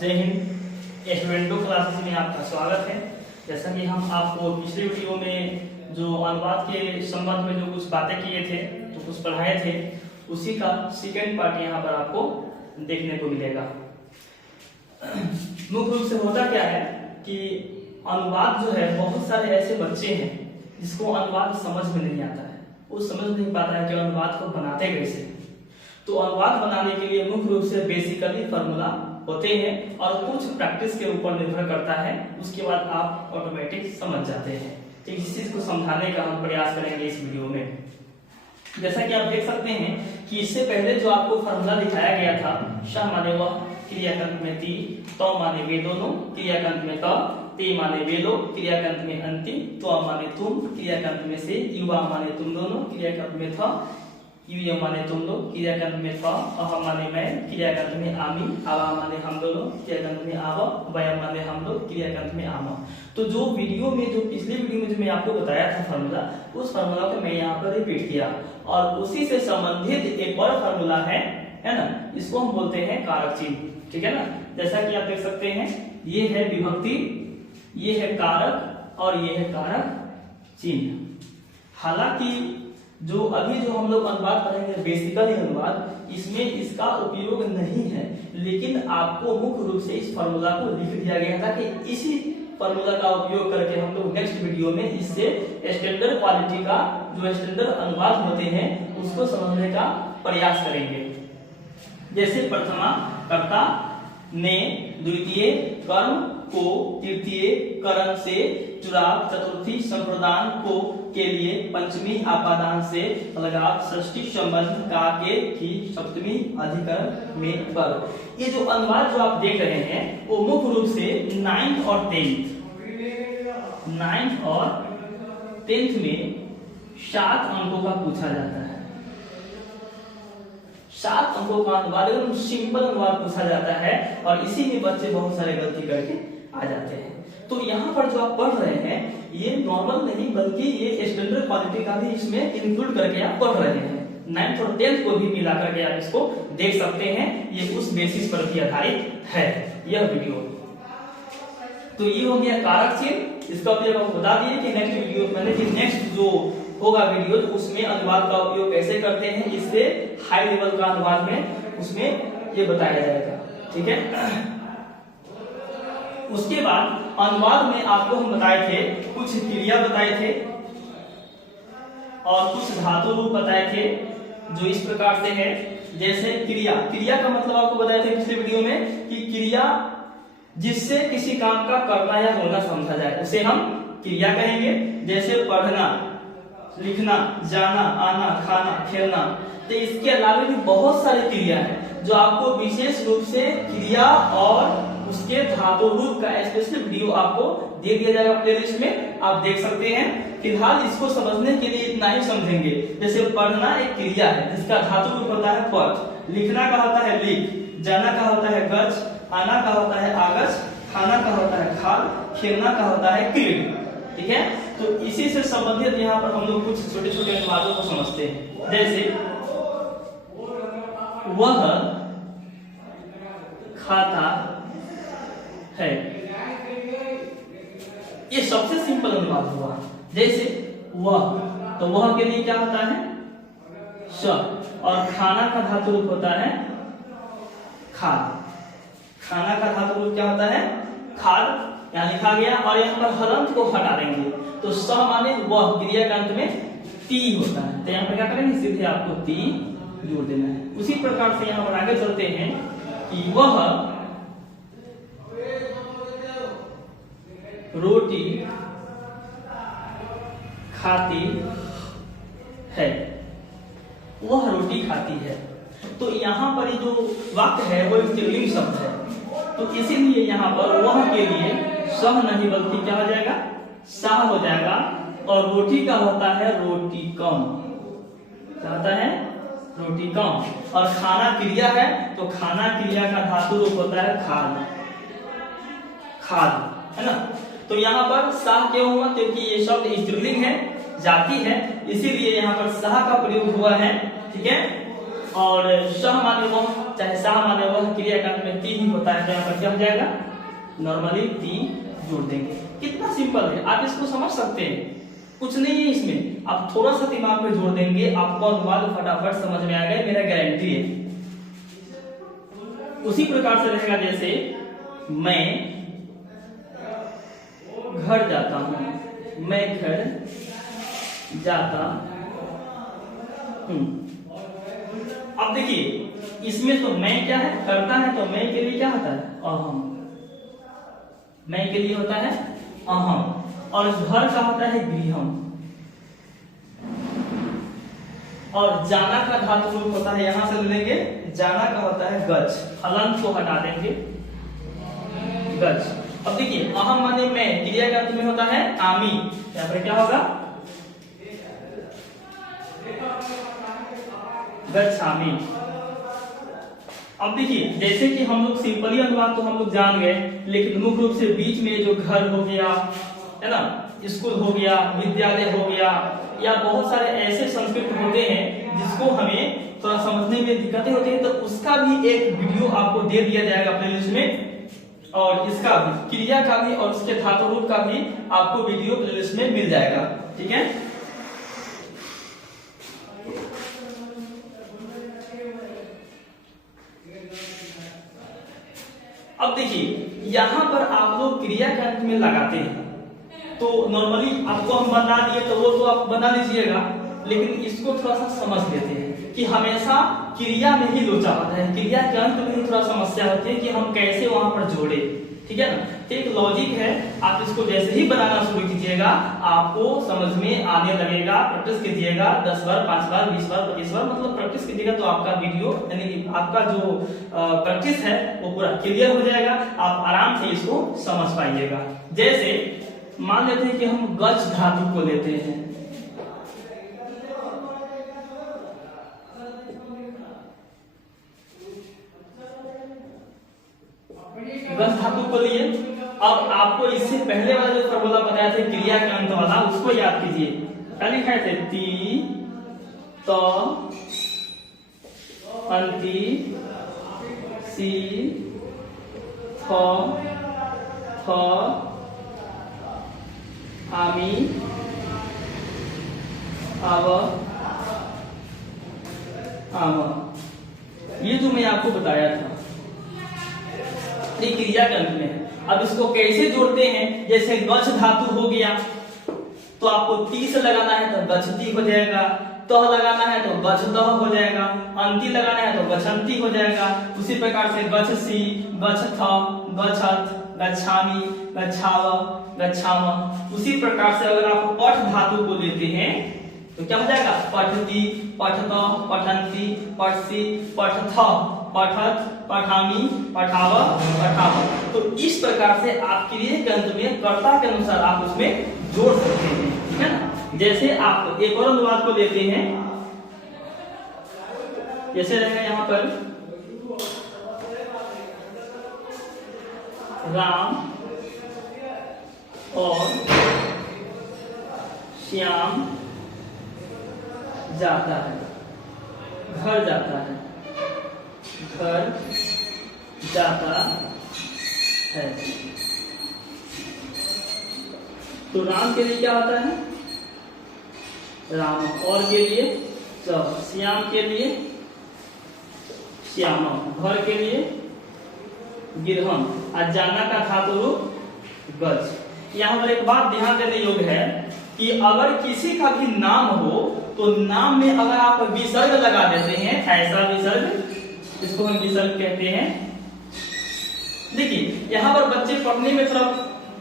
जय हिंद। स्टूडेंटों क्लासेस में आपका स्वागत है। जैसा कि हम आपको पिछले वीडियो में जो अनुवाद के संबंध में जो कुछ बातें किए थे, जो कुछ पढ़ाए थे, उसी का सेकेंड पार्ट यहाँ पर आपको देखने को मिलेगा। मुख्य रूप से होता क्या है कि अनुवाद जो है, बहुत सारे ऐसे बच्चे हैं जिसको अनुवाद समझ में नहीं आता है, वो समझ नहीं पाता है कि अनुवाद को बनाते कैसे। तो अनुवाद बनाने के लिए मुख्य रूप से बेसिकली फॉर्मूला होते हैं और कुछ प्रैक्टिस के ऊपर निर्भर करता है, उसके बाद आप ऑटोमेटिक समझ जाते हैं। तो इस चीज को समझाने का हम प्रयास करेंगे इस वीडियो में। जैसा कि आप देख सकते हैं कि इससे पहले जो आपको फॉर्मूला दिखाया गया था, शाह माने वह, क्रियाकंत में ती, तो माने वे दोनों, क्रियाकंत में त, ते माने वे लोग, क्रियाकंत में अंति, तो माने तुम, क्रियाकंत में से, युवा माने तुम दोनों, क्रियाकंत में था, यू माने तुम लोग, क्रियाकंत में था, अहम माने मैं, क्रियाकंत में आमी, आवा माने हम दोनों, क्रियाकंत में आवा, वयम माने हम लोग, क्रियाकंत में आमा। तो जो वीडियो में, जो पिछले वीडियो में जो मैं आपको बताया था फॉर्मूला, उस फॉर्मूला को मैं यहाँ पर रिपीट किया और उसी से संबंधित एक और फॉर्मूला है ना, इसको हम बोलते हैं कारक चिन्ह। ठीक है ना। जैसा कि आप देख सकते हैं, ये है विभक्ति, ये है कारक और ये है कारक चिन्ह। हालांकि जो अभी जो हम लोग अनुवाद पढ़ेंगे, बेसिकली अनुवाद, इसमें इसका उपयोग नहीं है, लेकिन आपको मुख्य रूप से इस फॉर्मूला को लिख दिया गया था कि इसी फॉर्मूला का उपयोग करके हम लोग नेक्स्ट वीडियो में इससे स्टैंडर्ड क्वालिटी का जो स्टैंडर्ड अनुवाद होते हैं उसको समझने का प्रयास करेंगे। जैसे प्रथमा कर्ता, ने द्वितीय कर्म को, तृतीय करण से, चुराव चतुर्थी संप्रदान को के लिए, पंचमी आपादान से अलगाव, षष्ठी संबंध का के की, सप्तमी अधिकरण में पर। ये जो अनुवाद जो आप देख रहे हैं वो मुख्य रूप से 9th और 10th में 7 अंकों का पूछा जाता है। 7 अंकों का अनुवाद एकदम सिंपल अनुवाद पूछा जाता है और इसी में बच्चे बहुत सारे गलती करके आ जाते हैं। तो यहाँ पर जो आप पढ़ रहे हैं ये नॉर्मल नहीं बल्कि ये स्टैंडर्ड क्वालिटी का भी इसमें इंक्लूड करके आप पढ़ रहे हैं। 9th और 10th को भी मिला करके आप इसको देख सकते हैं। ये उस बेसिस पर भी आधारित है यह वीडियो। तो ये हो गया कारक चिन्ह। इसका उपयोग हम बता दिए कि नेक्स्ट वीडियो मैंने कि नेक्स्ट जो होगा वीडियो उसमें अनुवाद का उपयोग कैसे करते हैं, इससे हाई लेवल का अनुवाद में उसमें ये बताया जाएगा। ठीक है। उसके बाद अनुवाद में आपको हम बताए थे, कुछ क्रिया बताए थे और कुछ धातु रूप बताए थे जो इस प्रकार से है। जैसे क्रिया का मतलब आपको बताए थे पिछले वीडियो में कि क्रिया जिससे किसी काम का करना या होना समझा जाए उसे हम क्रिया कहेंगे। जैसे पढ़ना, लिखना, जाना, आना, खाना, खेलना। तो इसके अलावा भी बहुत सारी क्रिया है जो आपको विशेष रूप से क्रिया और उसके धातु रूप का स्पेशल वीडियो आपको दे दिया जाएगा प्लेलिस्ट में, आप देख सकते हैं। फिलहाल इसको समझने के लिए इतना ही समझेंगे। जैसे पढ़ना एक क्रिया है जिसका धातु रूप होता है पढ़, लिखना का होता है लिख, जाना का होता है गच, आना का होता है आगच, खाना का होता है खाल, खेलना का होता है क्रीड। ठीक है। तो इसी से संबंधित यहाँ पर हम लोग कुछ छोटे छोटे अनुवादों को समझते हैं। जैसे वह खाता है, ये सबसे सिंपल अनुवाद हुआ। जैसे वह, तो वह के लिए क्या होता है स, और खाना का धातु रूप होता है खाद। खाना का धातु रूप क्या होता है खाद, यहाँ लिखा गया। और यहाँ पर हलंत को हटा देंगे तो स माने वह, क्रिया का अंत में ती होता है, तो यहाँ पर क्या करेंगे, सीधे आपको ती जोड़ देना है। उसी प्रकार से यहाँ पर आगे चलते हैं कि वह रोटी खाती है, वह रोटी खाती है। तो यहाँ पर जो वाक्य है वो स्त्रीलिंग शब्द है, तो इसीलिए यहाँ पर वह के लिए सह नहीं बल्कि क्या हो जाएगा, साह हो जाएगा। और रोटी का होता है रोटी कम, क्या होता है रोटी कम। और खाना क्रिया है तो खाना क्रिया का धातु रूप होता है खाद, खाद है ना। तो यहाँ पर साह क्यों हुआ, क्योंकि ये शब्द स्त्रीलिंग है, जाति है, इसीलिए यहाँ पर साह का प्रयोग हुआ है। ठीक है। और सह माने वह चाहे सह माने वह क्रिया का अंत में ती ही होता है, तो यहाँ पर क्या हो जाएगा, नॉर्मली ती जोड़ देंगे। कितना सिंपल है, आप इसको समझ सकते हैं, कुछ नहीं है इसमें, आप थोड़ा सा दिमाग में जोड़ देंगे, आपको अनुवाद फटाफट समझ में आ गया, मेरा गारंटी है। उसी प्रकार से रहेगा जैसे मैं घर जाता हूं, मैं घर जाता हूं। अब देखिए इसमें तो मैं क्या है, करता है, तो मैं के लिए क्या होता है, अहम, मैं के लिए होता है अहम, और घर का होता है गृहम, और जाना का धातु रूप होता है, यहां से लेंगे, जाना का होता है गच्छ, हलंत को हटा देंगे, गच्छ। अब देखिए अहम माने मैं, क्रिया का अंत में होता है आमी, यहाँ पर क्या होगा, गच्छामि। अब देखिए जैसे कि हम लोग सिंपली अनुवाद तो हम लोग जान गए, लेकिन मुख्य रूप से बीच में जो घर हो गया है ना, स्कूल हो गया, विद्यालय हो गया, या बहुत सारे ऐसे संस्कृत होते हैं जिसको हमें थोड़ा समझने में दिक्कतें होती हैं, तो उसका भी एक वीडियो आपको दे दिया जाएगा प्लेलिस्ट में, और इसका भी क्रिया का भी और उसके धातु रूप का भी आपको वीडियो प्लेलिस्ट में मिल जाएगा, ठीक है। अब देखिए यहां पर आप लोग क्रिया के अंत में लगाते हैं, तो नॉर्मली आपको हम बता दिए तो वो तो आप बना लीजिएगा, लेकिन इसको थोड़ा सा समझ लेते हैं कि हमेशा क्रिया में ही लोचा होता है, क्रिया के अंत में ही थोड़ा समस्या होती है कि हम कैसे वहां पर जोड़े, ठीक है ना। तो एक लॉजिक है, आप इसको जैसे ही बनाना शुरू कीजिएगा आपको समझ में आने लगेगा, प्रैक्टिस कीजिएगा 10 बार, 5 बार, 20 बार, 25 बार, मतलब प्रैक्टिस कीजिएगा तो आपका वीडियो यानी कि आपका जो प्रैक्टिस है वो पूरा क्लियर हो जाएगा, आप आराम से इसको समझ पाइएगा। जैसे मान लेते हैं कि हम गच्छ धातु को लेते हैं, गच्छ धातु को लिए, अब आपको इससे पहले वाला जो फॉर्मूला बताया था क्रिया के अंत वाला, उसको याद कीजिए। क्या लिखा थे, ती तो अंति सी थ आमी आव आम, ये जो मैं आपको बताया था ये क्रिया के अंत में है। अब इसको कैसे जोड़ते हैं, जैसे गच्छ धातु हो गया तो आपको ती से लगाना है तो गच्छती हो जाएगा, तह लगाना है तो गच्छतः हो जाएगा, अंति लगाना है तो गच्छन्ति हो जाएगा। उसी प्रकार से गच्छसी, गच्छथ, गच्छत, गच्छामि, गच्छाव, गच्छाम। उसी प्रकार से अगर आप पठ धातु को लेते हैं तो क्या हो जाएगा, पठति, पठत, पठन्ति, पठसी, पठथ, पठत, पठामी, पठाव, पठाव। तो इस प्रकार से आप क्रिया के अंत में कर्ता के अनुसार आप उसमें जोड़ सकते हैं, ठीक है ना। जैसे आप एक और अनुवाद को लेते हैं, जैसे रहेगा यहाँ पर राम और श्याम जाता है, घर जाता है, घर जाता है। तो राम के लिए क्या होता है, राम, और के लिए श्याम के लिए श्याम, घर के लिए गिरहम, और जाना का धातु रूप गच्छ। यहाँ पर एक बात ध्यान देने योग्य है कि अगर किसी का भी नाम हो तो नाम में अगर आप विसर्ग लगा देते हैं, ऐसा विसर्ग, इसको हम विसर्ग कहते हैं। देखिए यहाँ पर बच्चे पढ़ने में थोड़ा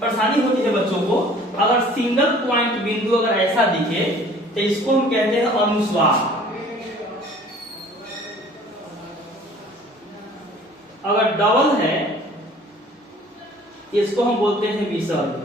परेशानी होती है बच्चों को, अगर सिंगल पॉइंट बिंदु अगर ऐसा दिखे तो इसको हम कहते हैं अनुस्वार, अगर डबल है इसको हम बोलते हैं विसर्ग।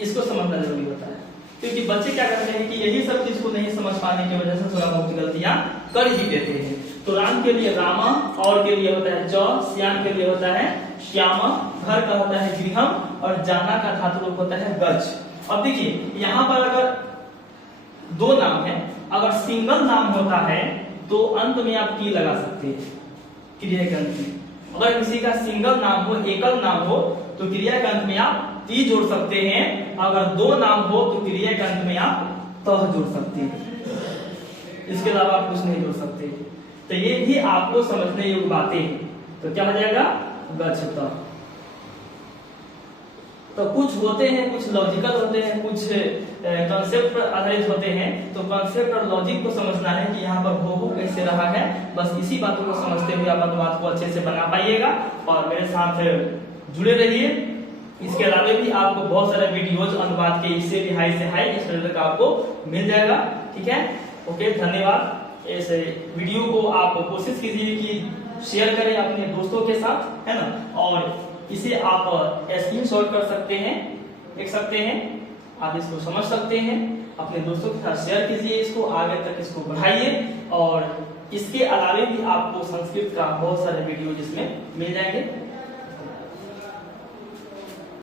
इसको समझना जरूरी होता है, क्योंकि बच्चे क्या करते हैं कि यही सब चीज को नहीं समझ पाने की वजह से थोड़ा बहुत गलतियां कर ही देते हैं। तो राम के लिए रामा, और के लिए होता है च, श्याम के लिए होता है श्यामा, घर का होता है गृहम, और जाना का धातु रूप होता है गच्छ। अब देखिए यहाँ पर अगर दो नाम है, अगर सिंगल नाम होता है तो अंत में आप की लगा सकते हैं क्रिया के अंत में। अगर किसी का सिंगल नाम हो, एकल नाम हो, तो क्रिया के अंत में आप ती जोड़ सकते हैं। अगर दो नाम हो तो क्रिया के अंत में आप तह जोड़ सकते हैं। इसके अलावा आप कुछ नहीं जोड़ सकते। तो ये भी आपको समझने योग्य बातें हैं। तो क्या हो जाएगा? गच्छतः। तो कुछ होते हैं, कुछ लॉजिकल होते हैं, कुछ कॉन्सेप्ट पर आधारित होते हैं। तो कॉन्सेप्ट और लॉजिक को समझना है कि यहाँ पर हो कैसे रहा है। बस इसी बातों को समझते हुए आप अनुवाद को अच्छे से बना पाइएगा और मेरे साथ जुड़े रहिए। इसके अलावा भी आपको बहुत सारे वीडियोज अनुवाद के इससे भी हाई से हाई स्टैंडर्ड का आपको मिल जाएगा। ठीक है, ओके, धन्यवाद। इस वीडियो को आप कोशिश कीजिए कि शेयर करें अपने दोस्तों के साथ, है ना, और इसे आप स्क्रीनशॉट कर सकते हैं, लिख सकते हैं, आप इसको समझ सकते हैं, अपने दोस्तों के साथ शेयर कीजिए, इसको आगे तक इसको बढ़ाइए। और इसके अलावा भी आपको संस्कृत का बहुत सारे वीडियो जिसमें मिल जाएंगे।